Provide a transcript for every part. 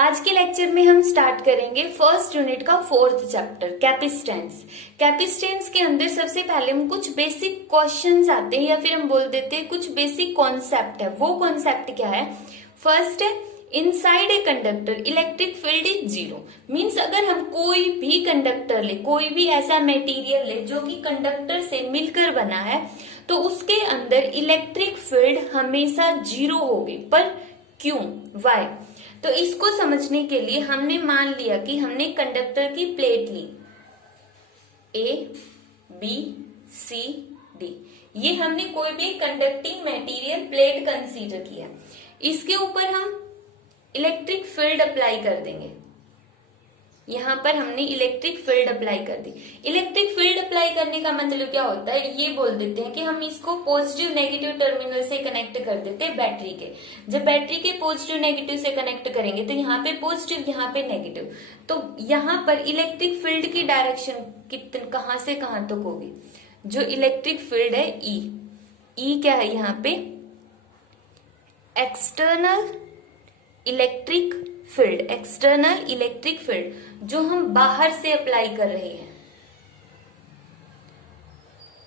आज के लेक्चर में हम स्टार्ट करेंगे फर्स्ट यूनिट का फोर्थ चैप्टर कैपिस्टेंस। कैपिस्टेंस के अंदर सबसे पहले हम कुछ बेसिक क्वेश्चंस आते हैं या फिर हम बोल देते हैं कुछ बेसिक कॉन्सेप्ट है। वो कॉन्सेप्ट क्या है? फर्स्ट है inside a conductor electric field is zero. Means अगर हम कोई भी कंडक्टर ले, कोई भी ऐसा मटेरियल ले जो कि कंडक्टर से मिलकर बना है, तो उसके अंदर इलेक्ट्रिक फील्ड हमेशा जीरो होगी। पर क्यों, वाई? तो इसको समझने के लिए हमने मान लिया कि हमने कंडक्टर की प्लेट ली ए बी सी डी। ये हमने कोई भी कंडक्टिंग मटेरियल प्लेट कंसीडर किया। इसके ऊपर हम इलेक्ट्रिक फील्ड अप्लाई कर देंगे। यहां पर हमने इलेक्ट्रिक फील्ड अप्लाई कर दी। इलेक्ट्रिक फील्ड अप्लाई करने का मतलब क्या होता है? ये बोल देते हैं कि हम इसको पॉजिटिव नेगेटिव टर्मिनल से कनेक्ट कर देते हैं बैटरी के। जब बैटरी के पॉजिटिव नेगेटिव से कनेक्ट करेंगे तो यहाँ पे पॉजिटिव, यहाँ पे नेगेटिव, तो यहाँ पर इलेक्ट्रिक फील्ड की डायरेक्शन कहां से कहां तक होगी? जो इलेक्ट्रिक फील्ड है ई क्या है यहाँ पे? External electric field. External electric field जो हम बाहर से अप्लाई कर रहे हैं,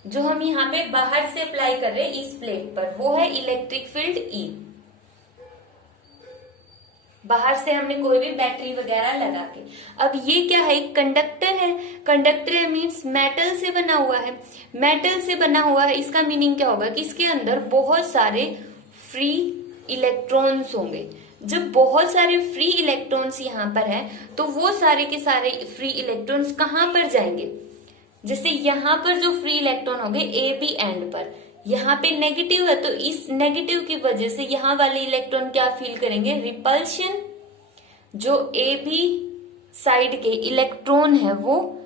जो हम यहाँ पे बाहर से अप्लाई कर रहे हैं इस प्लेट पर, वो है इलेक्ट्रिक फील्ड ई। बाहर से हमने कोई भी बैटरी वगैरह लगा के। अब ये क्या है? एक कंडक्टर है। कंडक्टर है मीन्स मेटल से बना हुआ है। मेटल से बना हुआ है, इसका मीनिंग क्या होगा कि इसके अंदर बहुत सारे फ्री इलेक्ट्रॉन्स होंगे। जब बहुत सारे फ्री इलेक्ट्रॉन्स यहाँ पर है तो वो सारे के सारे फ्री इलेक्ट्रॉन्स कहाँ पर जाएंगे? जैसे यहाँ पर जो फ्री इलेक्ट्रॉन होंगे ए बी एंड पर, यहाँ पे नेगेटिव है तो इस नेगेटिव की वजह से यहाँ वाले इलेक्ट्रॉन क्या फील करेंगे? रिपल्शन। जो ए बी साइड के इलेक्ट्रॉन है वो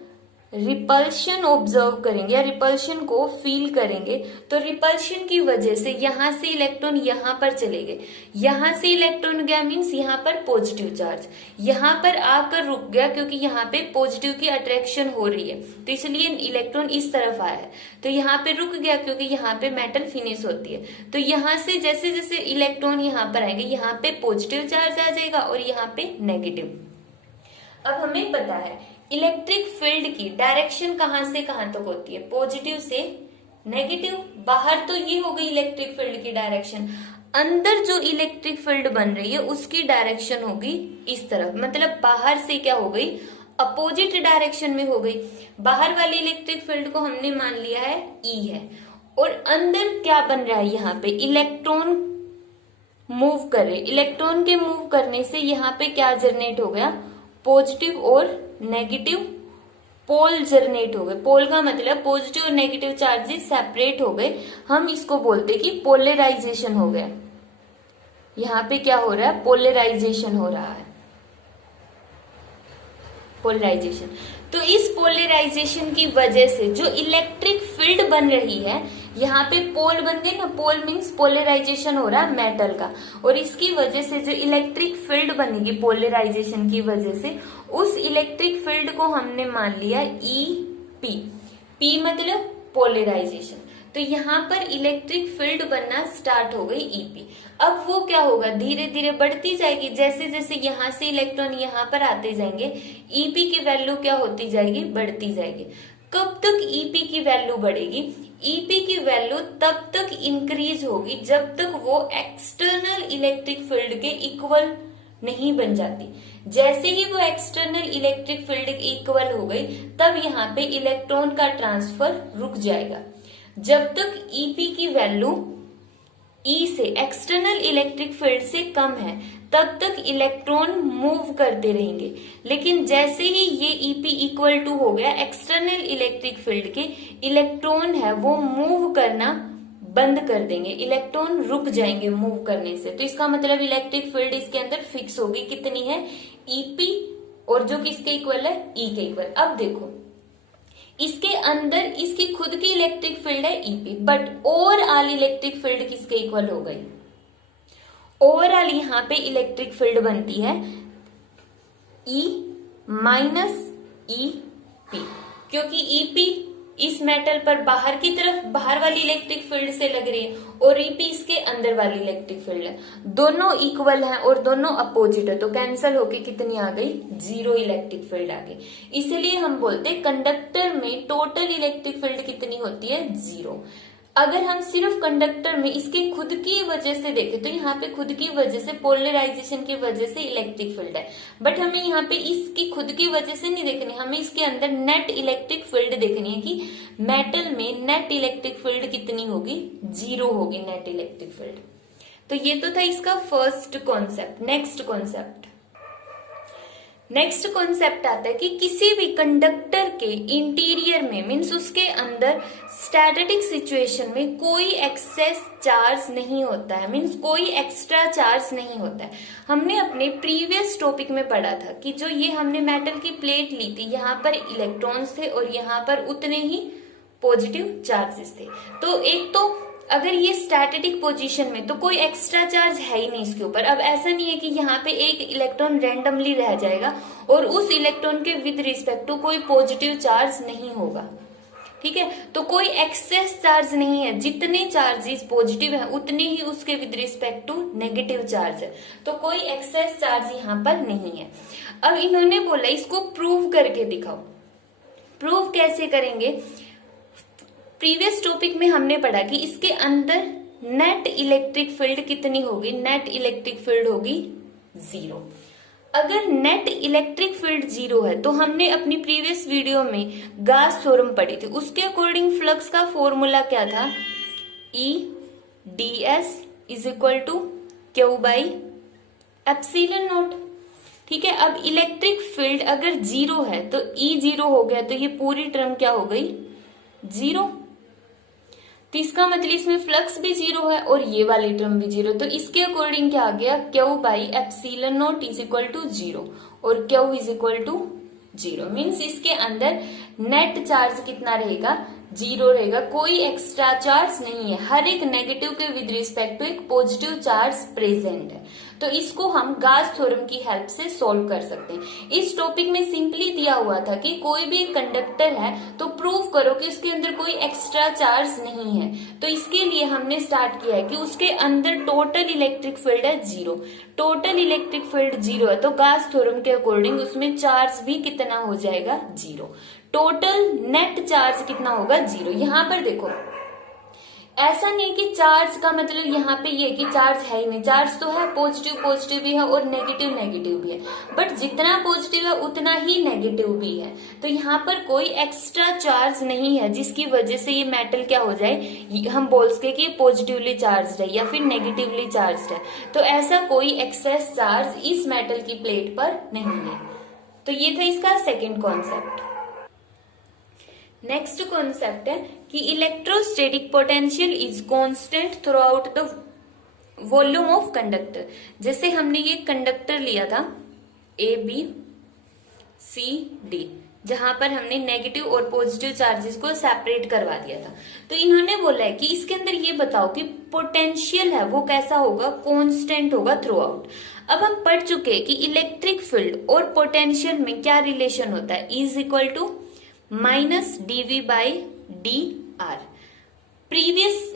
रिपल्शन ऑब्जर्व करेंगे या रिपल्शन को फील करेंगे। तो रिपल्शन की वजह से यहां से इलेक्ट्रॉन यहां पर चले गए। यहां से इलेक्ट्रॉन गया मीन्स यहां पर पॉजिटिव चार्ज यहां पर आकर रुक गया, क्योंकि यहां पे पॉजिटिव की अट्रैक्शन हो रही है तो इसलिए इलेक्ट्रॉन इस तरफ आया है। तो यहाँ पे रुक गया क्योंकि यहाँ पे मेटल फिनिश होती है। तो यहाँ से जैसे जैसे इलेक्ट्रॉन यहाँ पर आएंगे, यहाँ पे पॉजिटिव चार्ज आ जाएगा और यहाँ पे नेगेटिव। अब हमें पता है इलेक्ट्रिक फील्ड की डायरेक्शन कहां से कहां तक होती है? पॉजिटिव से नेगेटिव। बाहर तो ये हो गई इलेक्ट्रिक फील्ड की डायरेक्शन। अंदर जो इलेक्ट्रिक फील्ड बन रही है उसकी डायरेक्शन होगी इस तरफ। मतलब बाहर से क्या हो गई? अपोजिट डायरेक्शन में हो गई। बाहर वाली इलेक्ट्रिक फील्ड को हमने मान लिया है ई है, और अंदर क्या बन रहा है? यहाँ पे इलेक्ट्रॉन मूव कर रहे। इलेक्ट्रॉन के मूव करने से यहाँ पे क्या जनरेट हो गया? पॉजिटिव और नेगेटिव पोल जनरेट हो गए। पोल का मतलब पॉजिटिव और नेगेटिव चार्जेस सेपरेट हो गए। हम इसको बोलते कि पोलराइजेशन हो गया। यहाँ पे क्या हो रहा है? पोलराइजेशन हो रहा है। पोलराइजेशन। तो इस पोलराइजेशन की वजह से जो इलेक्ट्रिक फील्ड बन रही है, यहाँ पे पोल बन गए ना, पोल मीन्स पोलराइजेशन हो रहा है मेटल का, और इसकी वजह से जो इलेक्ट्रिक फील्ड बनेगी पोलराइजेशन की वजह से, उस इलेक्ट्रिक फील्ड को हमने मान लिया ई पी। पी मतलब पोलराइजेशन। तो यहाँ पर इलेक्ट्रिक फील्ड बनना स्टार्ट हो गई ईपी। अब वो क्या होगा? धीरे धीरे बढ़ती जाएगी। जैसे जैसे यहाँ से इलेक्ट्रॉन यहाँ पर आते जाएंगे, ईपी की वैल्यू क्या होती जाएगी? बढ़ती जाएगी। कब तक ईपी की वैल्यू बढ़ेगी? ईपी की वैल्यू तब तक इंक्रीज होगी जब तक वो एक्सटर्नल इलेक्ट्रिक फील्ड के इक्वल नहीं बन जाती। जैसे ही वो एक्सटर्नल इलेक्ट्रिक फील्ड इक्वल हो गई, तब यहाँ पे इलेक्ट्रॉन का ट्रांसफर रुक जाएगा। जब तक ईपी की वैल्यू ई से एक्सटर्नल इलेक्ट्रिक फील्ड से कम है, तब तक इलेक्ट्रॉन मूव करते रहेंगे। लेकिन जैसे ही ये ईपी इक्वल टू हो गया एक्सटर्नल इलेक्ट्रिक फील्ड के, इलेक्ट्रॉन है वो मूव करना बंद कर देंगे। इलेक्ट्रॉन रुक जाएंगे मूव करने से। तो इसका मतलब इलेक्ट्रिक फील्ड इसके अंदर फिक्स होगी। कितनी है? ईपी, और जो किसके इक्वल है? ई के इक्वल। अब देखो इसके अंदर इसकी खुद की इलेक्ट्रिक फील्ड है EP, but overall electric field किसके इक्वल हो गई? ओवरऑल यहाँ पे इलेक्ट्रिक फील्ड बनती है ई माइनस ई पी, क्योंकि ईपी इस मेटल पर बाहर की तरफ बाहर वाली इलेक्ट्रिक फील्ड से लग रही है और ईपी इसके अंदर वाली इलेक्ट्रिक फील्ड है। दोनों इक्वल हैं और दोनों अपोजिट है, तो कैंसिल होके कितनी आ गई, 0 इलेक्ट्रिक फील्ड आ गई। इसलिए हम बोलते हैं कंडक्टर में टोटल इलेक्ट्रिक फील्ड कितनी होती है, 0। अगर हम सिर्फ कंडक्टर में इसके खुद की वजह से देखें तो यहाँ पे खुद की वजह से पोलराइजेशन की वजह से इलेक्ट्रिक फील्ड है, बट हमें यहाँ पे इसकी खुद की वजह से नहीं देखनी, हमें इसके अंदर नेट इलेक्ट्रिक फील्ड देखनी है कि मेटल में नेट इलेक्ट्रिक फील्ड कितनी होगी, 0 होगी नेट इलेक्ट्रिक फील्ड। तो ये तो था इसका फर्स्ट कॉन्सेप्ट। नेक्स्ट कॉन्सेप्ट आता है कि किसी भी कंडक्टर के इंटीरियर में मीन्स उसके अंदर स्टैटिक सिचुएशन में कोई एक्सेस चार्ज नहीं होता है, मीन्स कोई एक्स्ट्रा चार्ज नहीं होता है। हमने अपने प्रीवियस टॉपिक में पढ़ा था कि जो ये हमने मेटल की प्लेट ली थी, यहाँ पर इलेक्ट्रॉन्स थे और यहाँ पर उतने ही पॉजिटिव चार्जेस थे। तो एक तो अगर ये स्टैटिक पोजीशन में तो कोई एक्स्ट्रा चार्ज है ही नहीं इसके ऊपर। अब ऐसा नहीं है कि यहाँ पे एक इलेक्ट्रॉन रैंडमली रह जाएगा और उस इलेक्ट्रॉन के विद रिस्पेक्ट टू कोई पॉजिटिव चार्ज नहीं होगा, ठीक है। तो कोई एक्सेस चार्ज नहीं है, जितने चार्जेस पॉजिटिव है उतने ही उसके with respect to negative charge है, तो कोई एक्सेस चार्ज यहाँ पर नहीं है। अब इन्होंने बोला इसको प्रूव करके दिखाओ। प्रूव कैसे करेंगे, प्रीवियस टॉपिक में हमने पढ़ा कि इसके अंदर नेट इलेक्ट्रिक फील्ड कितनी होगी, नेट इलेक्ट्रिक फील्ड होगी 0। अगर नेट इलेक्ट्रिक फील्ड 0 है तो हमने अपनी प्रीवियस वीडियो में गास थ्योरम पढ़ी थी, उसके अकॉर्डिंग फ्लक्स का फॉर्मूला क्या था, E/ds = Q/ε0, ठीक है। अब इलेक्ट्रिक फील्ड अगर 0 है तो E 0 हो गया, तो ये पूरी टर्म क्या हो गई, 0। तो इसका मतलब इसमें फ्लक्स भी 0 है और ये वाली टर्म भी 0, तो इसके अकॉर्डिंग क्या आ गया, Q/ε0 = 0 और Q = 0 मीन्स इसके अंदर नेट चार्ज कितना रहेगा, 0 रहेगा, कोई एक्स्ट्रा चार्ज नहीं है। हर एक नेगेटिव के विद रिस्पेक्ट टू एक पॉजिटिव चार्ज प्रेजेंट है। तो इसको हम गास थ्योरम की हेल्प से सॉल्व कर सकते हैं। इस टॉपिक में सिंपली दिया हुआ था कि कोई भी कंडक्टर है तो प्रूव करो कि उसके अंदर कोई एक्स्ट्रा चार्ज नहीं है। तो इसके लिए हमने स्टार्ट किया है कि उसके अंदर टोटल इलेक्ट्रिक फील्ड है 0। टोटल इलेक्ट्रिक फील्ड 0 है तो गास थ्योरम के अकॉर्डिंग उसमें चार्ज भी कितना हो जाएगा, 0। टोटल नेट चार्ज कितना होगा, 0। यहाँ पर देखो ऐसा नहीं कि चार्ज का मतलब यहाँ पे ये कि चार्ज है ही नहीं, चार्ज तो है, पॉजिटिव भी है और नेगेटिव भी है, बट जितना पॉजिटिव है उतना ही नेगेटिव भी है। तो यहाँ पर कोई एक्स्ट्रा चार्ज नहीं है जिसकी वजह से ये मेटल क्या हो जाए, हम बोल सके कि पॉजिटिवली चार्ज है या फिर नेगेटिवली चार्ज है। तो ऐसा कोई एक्सेस चार्ज इस मेटल की प्लेट पर नहीं है। तो ये था इसका सेकेंड कॉन्सेप्ट। नेक्स्ट कॉन्सेप्ट है कि electrostatic potential is constant through out the volume of conductor. जैसे हमने ये कंडक्टर लिया था ABCD, जहां पर हमने नेगेटिव और पॉजिटिव चार्जेस को सेपरेट करवा दिया था। तो इन्होंने बोला है कि इसके अंदर ये बताओ कि पोटेंशियल है वो कैसा होगा, कांस्टेंट होगा थ्रू आउट। अब हम पढ़ चुके हैं कि इलेक्ट्रिक फील्ड और पोटेंशियल में क्या रिलेशन होता है, E = dV/dr। प्रीवियस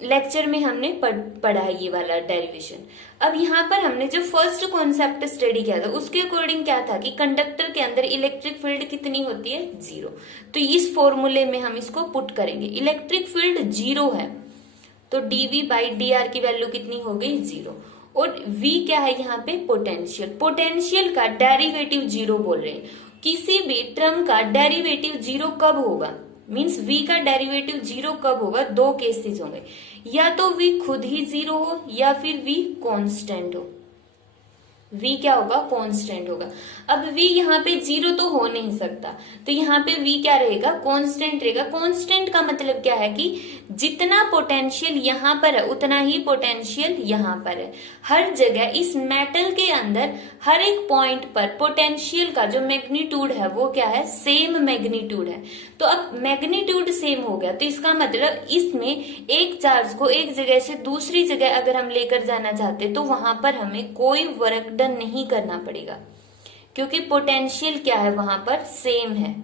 लेक्चर में हमने पढ़ा है ये वाला डेरिवेशन। अब यहाँ पर हमने जो फर्स्ट कॉन्सेप्ट स्टडी किया था उसके अकॉर्डिंग क्या था कि कंडक्टर के अंदर इलेक्ट्रिक फील्ड कितनी होती है, 0। तो इस फॉर्मूले में हम इसको पुट करेंगे। इलेक्ट्रिक फील्ड 0 है तो dV/dr की वैल्यू कितनी हो गई, 0। और V क्या है यहाँ पे, पोटेंशियल। पोटेंशियल का डेरिवेटिव 0 बोल रहे हैं। किसी भी टर्म का डेरिवेटिव 0 कब होगा, मीन्स V का डेरिवेटिव 0 कब होगा, 2 केसेस होंगे, या तो V खुद ही 0 हो या फिर V कांस्टेंट हो। V क्या होगा, कांस्टेंट होगा। अब V यहाँ पे 0 तो हो नहीं सकता, तो यहाँ पे V क्या रहेगा, कांस्टेंट रहेगा। कांस्टेंट का मतलब क्या है कि जितना पोटेंशियल यहाँ पर है उतना ही पोटेंशियल यहाँ पर है। हर जगह इस मेटल के अंदर हर एक पॉइंट पर पोटेंशियल का जो मैग्नीट्यूड है वो क्या है, सेम मैग्नीट्यूड है। तो अब मैग्नीट्यूड सेम हो गया तो इसका मतलब इसमें एक चार्ज को एक जगह से दूसरी जगह अगर हम लेकर जाना चाहते तो वहां पर हमें कोई वर्क डन नहीं करना पड़ेगा, क्योंकि पोटेंशियल क्या है वहां पर, सेम है।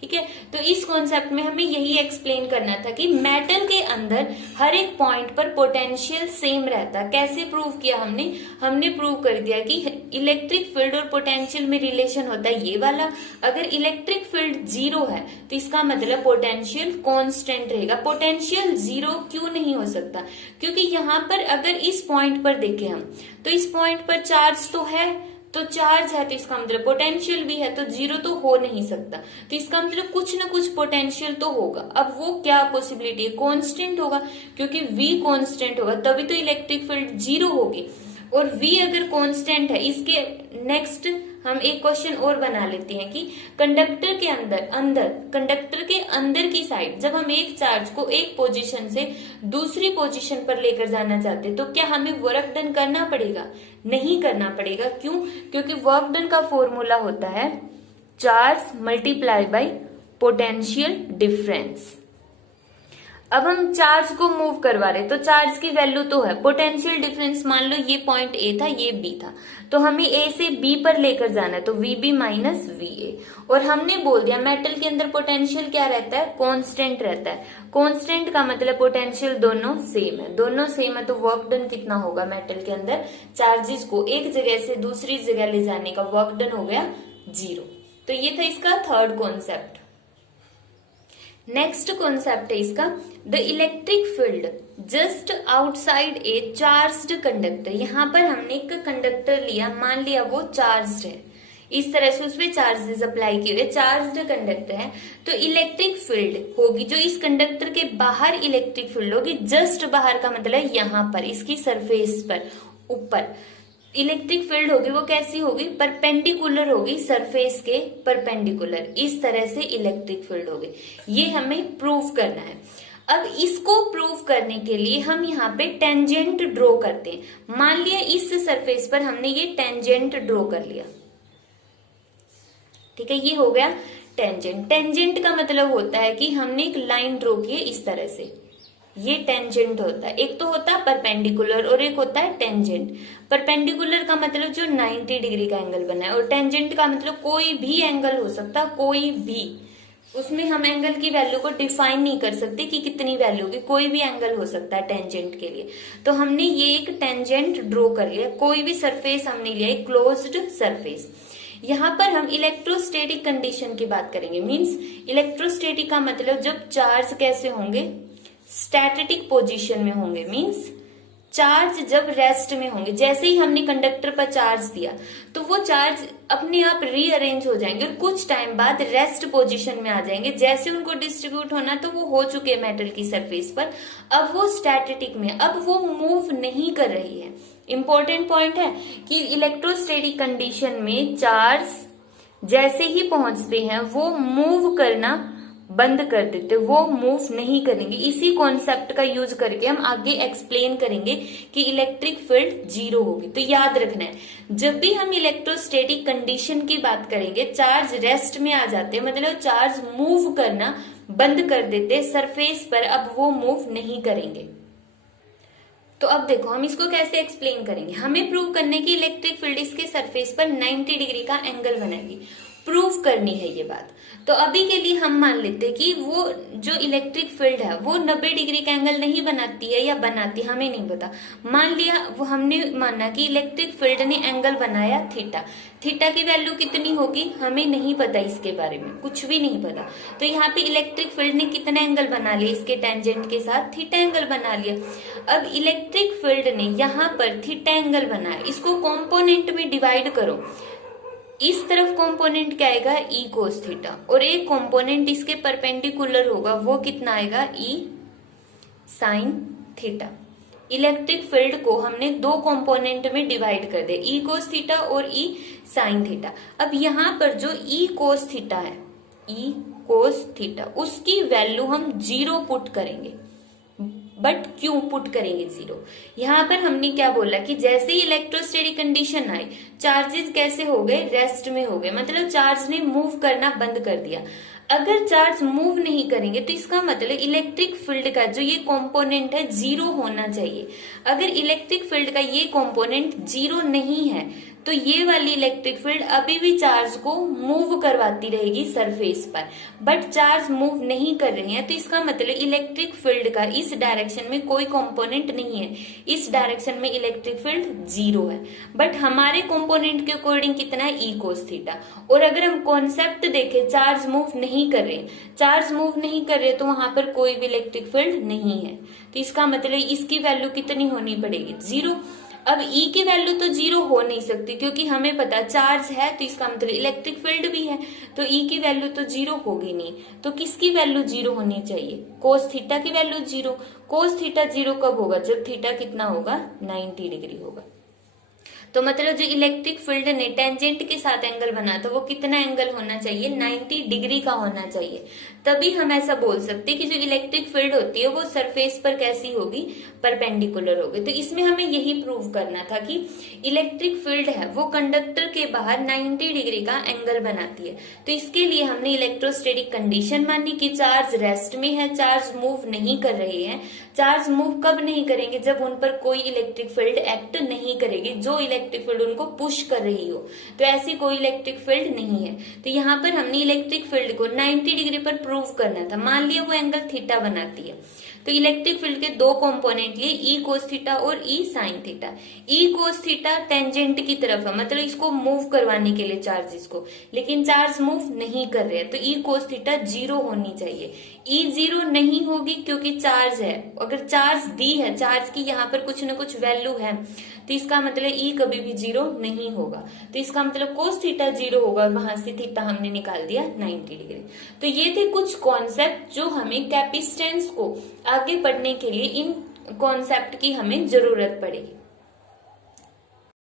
ठीक है। तो इस कॉन्सेप्ट में हमें यही एक्सप्लेन करना था कि मेटल के अंदर हर एक पॉइंट पर पोटेंशियल सेम रहता। कैसे प्रूव किया हमने प्रूव कर दिया कि इलेक्ट्रिक फील्ड और पोटेंशियल में रिलेशन होता है ये वाला। अगर इलेक्ट्रिक फील्ड जीरो है तो इसका मतलब पोटेंशियल कांस्टेंट रहेगा। पोटेंशियल जीरो क्यों नहीं हो सकता? क्योंकि यहाँ पर अगर इस पॉइंट पर देखें हम, तो इस पॉइंट पर चार्ज तो है, तो चार्ज है तो इसका मतलब पोटेंशियल भी है, तो जीरो तो हो नहीं सकता। तो इसका मतलब कुछ ना कुछ पोटेंशियल तो होगा। अब वो क्या पॉसिबिलिटी है? कांस्टेंट होगा, क्योंकि V कांस्टेंट होगा तभी तो इलेक्ट्रिक फील्ड जीरो होगी। और V अगर कांस्टेंट है, इसके नेक्स्ट हम एक क्वेश्चन और बना लेते हैं कि कंडक्टर के कंडक्टर के अंदर की साइड जब हम एक चार्ज को एक पोजीशन से दूसरी पोजीशन पर लेकर जाना चाहते हैं तो क्या हमें वर्क डन करना पड़ेगा? नहीं करना पड़ेगा। क्यों? क्योंकि वर्क डन का फॉर्मूला होता है charge multiply by potential difference. अब हम चार्ज को मूव करवा रहे, तो चार्ज की वैल्यू तो है, पोटेंशियल डिफरेंस मान लो ये पॉइंट ए था, ये बी था, तो हमें ए से बी पर लेकर जाना है, तो वीबी माइनस वीए। और हमने बोल दिया मेटल के अंदर पोटेंशियल क्या रहता है? कांस्टेंट रहता है। कांस्टेंट का मतलब पोटेंशियल दोनों सेम है, दोनों सेम है, तो वर्क डन कितना होगा मेटल के अंदर? चार्जेस को एक जगह से दूसरी जगह ले जाने का वर्क डन हो गया जीरो। तो ये था इसका थर्ड कॉन्सेप्ट। नेक्स्ट कॉन्सेप्ट है इसका the electric field just outside A charged conductor. यहाँ पर हमने एक कंडक्टर लिया, मान लिया वो चार्ज्ड है, इस तरह से उसपे चार्जेस अप्लाई किए हुए, चार्ज्ड कंडक्टर है, तो इलेक्ट्रिक फील्ड होगी जो इस कंडक्टर के बाहर इलेक्ट्रिक फील्ड होगी, जस्ट बाहर का मतलब यहाँ पर इसकी सरफेस पर ऊपर इलेक्ट्रिक फील्ड होगी। वो कैसी होगी? परपेंडिकुलर होगी, सरफेस के परपेंडिकुलर, इस तरह से इलेक्ट्रिक फील्ड होगी। ये हमें प्रूव करना है। अब इसको प्रूव करने के लिए हम यहाँ पे टेंजेंट ड्रॉ करते हैं। मान लिया इस सरफेस पर हमने ये टेंजेंट ड्रॉ कर लिया, ठीक है, ये हो गया टेंजेंट। टेंजेंट का मतलब होता है कि हमने एक लाइन ड्रॉ की है इस तरह से, ये टेंजेंट होता है। एक तो होता है परपेंडिकुलर और एक होता है टेंजेंट। परपेंडिकुलर का मतलब जो 90 डिग्री का एंगल बना है, और टेंजेंट का मतलब कोई भी एंगल हो सकता, कोई भी, उसमें हम एंगल की वैल्यू को डिफाइन नहीं कर सकते कि कितनी वैल्यू होगी, कोई भी एंगल हो सकता है टेंजेंट के लिए। तो हमने ये एक टेंजेंट ड्रॉ कर लिया, कोई भी सरफेस हमने लिया, एक क्लोज्ड सरफेस। यहाँ पर हम इलेक्ट्रोस्टैटिक कंडीशन की बात करेंगे। मींस इलेक्ट्रोस्टैटिक का मतलब जब चार्ज कैसे होंगे? स्टैटिक पोजीशन में होंगे। मींस चार्ज जब रेस्ट में होंगे, जैसे ही हमने कंडक्टर पर चार्ज दिया तो वो चार्ज अपने आप रीअरेंज हो जाएंगे और कुछ टाइम बाद रेस्ट पोजीशन में आ जाएंगे। जैसे उनको डिस्ट्रीब्यूट होना तो वो हो चुके हैं मेटल की सरफेस पर, अब वो स्टैटिक में, अब वो मूव नहीं कर रही है। इंपॉर्टेंट पॉइंट है कि इलेक्ट्रोस्टैटिक कंडीशन में चार्ज जैसे ही पहुंचते हैं वो मूव करना बंद कर देते, वो मूव नहीं करेंगे। इसी कॉन्सेप्ट का यूज करके हम आगे एक्सप्लेन करेंगे कि इलेक्ट्रिक फील्ड जीरो होगी। तो याद रखना है, जब भी हम इलेक्ट्रोस्टैटिक कंडीशन की बात करेंगे, चार्ज रेस्ट में आ जाते हैं, मतलब चार्ज मूव करना बंद कर देते सरफेस पर, अब वो मूव नहीं करेंगे। तो अब देखो हम इसको कैसे एक्सप्लेन करेंगे। हमें प्रूव करने की इलेक्ट्रिक फील्ड इसके सरफेस पर 90 डिग्री का एंगल बनाएगी, प्रूव करनी है ये बात। तो अभी के लिए हम मान लेते हैं कि वो जो इलेक्ट्रिक फील्ड है वो 90 डिग्री का एंगल नहीं बनाती है, या बनाती, हमें नहीं पता। मान लिया वो, हमने माना कि इलेक्ट्रिक फील्ड ने एंगल बनाया थीटा। थीटा की वैल्यू कितनी होगी हमें नहीं पता, इसके बारे में कुछ भी नहीं पता। तो यहाँ पे इलेक्ट्रिक फील्ड ने कितना एंगल बना लिया? इसके टेंजेंट के साथ थीटा एंगल बना लिया। अब इलेक्ट्रिक फील्ड ने यहाँ पर थीटा एंगल बनाया, इसको कॉम्पोनेंट में डिवाइड करो। इस तरफ कंपोनेंट क्या आएगा? ई कोस थीटा, और एक कंपोनेंट इसके परपेंडिकुलर होगा, वो कितना आएगा? ई साइन थीटा। इलेक्ट्रिक फील्ड को हमने दो कंपोनेंट में डिवाइड कर दिया, ई कोस थीटा और ई साइन थीटा। अब यहाँ पर जो ई कोस थीटा है, ई कोस थीटा, उसकी वैल्यू हम 0 पुट करेंगे। बट क्यों पुट करेंगे 0? यहाँ पर हमने क्या बोला कि जैसे ही इलेक्ट्रोस्टैटिक कंडीशन आई, चार्जेस कैसे हो गए? रेस्ट में हो गए, मतलब चार्ज ने मूव करना बंद कर दिया। अगर चार्ज मूव नहीं करेंगे तो इसका मतलब इलेक्ट्रिक फील्ड का जो ये कंपोनेंट है 0 होना चाहिए। अगर इलेक्ट्रिक फील्ड का ये कंपोनेंट 0 नहीं है तो ये वाली इलेक्ट्रिक फील्ड अभी भी चार्ज को मूव करवाती रहेगी सरफेस पर, बट चार्ज मूव नहीं कर रहे हैं, तो इसका मतलब इलेक्ट्रिक फील्ड का इस डायरेक्शन में कोई कंपोनेंट नहीं है, इस डायरेक्शन में इलेक्ट्रिक फील्ड 0 है। बट हमारे कंपोनेंट के अकॉर्डिंग कितना है, ई कोस थीटा। और अगर हम कॉन्सेप्ट देखें, चार्ज मूव नहीं कर रहे, चार्ज मूव नहीं कर रहे, तो वहां पर कोई भी इलेक्ट्रिक फील्ड नहीं है, तो इसका मतलब इसकी वैल्यू कितनी होनी पड़ेगी, 0। अब E की वैल्यू तो 0 हो नहीं सकती, क्योंकि हमें पता चार्ज है, तो इसका मतलब इलेक्ट्रिक फील्ड भी है, तो E की वैल्यू तो 0 होगी नहीं। तो किसकी वैल्यू 0 होनी चाहिए, कोस थीटा की वैल्यू 0। कोस थीटा 0 कब होगा, जब थीटा कितना होगा, 90 डिग्री होगा। तो मतलब जो इलेक्ट्रिक फील्ड ने टेंजेंट के साथ एंगल बना था, वो कितना एंगल होना चाहिए, 90 डिग्री का होना चाहिए। तभी हम ऐसा बोल सकते हैं कि जो इलेक्ट्रिक फील्ड होती है वो सरफेस पर कैसी होगी, परपेंडिकुलर होगी। तो इसमें हमें यही प्रूव करना था कि इलेक्ट्रिक फील्ड है वो कंडक्टर के बाहर 90 डिग्री का एंगल बनाती है। तो इसके लिए हमने इलेक्ट्रोस्टैटिक कंडीशन मानी कि चार्ज रेस्ट में है, चार्ज मूव नहीं कर रहे हैं। चार्ज मूव कब नहीं करेंगे, जब उन पर कोई इलेक्ट्रिक फील्ड एक्ट नहीं करेगी, जो इलेक्ट्रिक फील्ड उनको पुश कर रही हो। तो ऐसी कोई इलेक्ट्रिक फील्ड नहीं है। तो यहाँ पर हमने इलेक्ट्रिक फील्ड को 90 डिग्री पर प्रूव करना था। मान लिया वो एंगल थीटा बनाती है, तो इलेक्ट्रिक फील्ड के दो कंपोनेंट लिए, ई कोस थीटा और ई साइन थीटा। ई कोस थीटा टेंजेंट की तरफ है, मतलब इसको मूव करवाने के लिए चार्जेस को, लेकिन चार्ज मूव नहीं कर रहे हैं, तो ई कोस थीटा 0 होनी चाहिए। ई 0 नहीं होगी क्योंकि चार्ज है, अगर चार्ज दी है, चार्ज की यहाँ पर कुछ न कुछ वैल्यू है, तो इसका मतलब ई कभी भी 0 नहीं होगा। तो इसका मतलब कोस थीटा 0 होगा, और वहां से थीटा हमने निकाल दिया 90 डिग्री। तो ये थे कुछ कॉन्सेप्ट जो हमें कैपेसिटेंस को आगे बढ़ने के लिए इन कॉन्सेप्ट की हमें जरूरत पड़ेगी।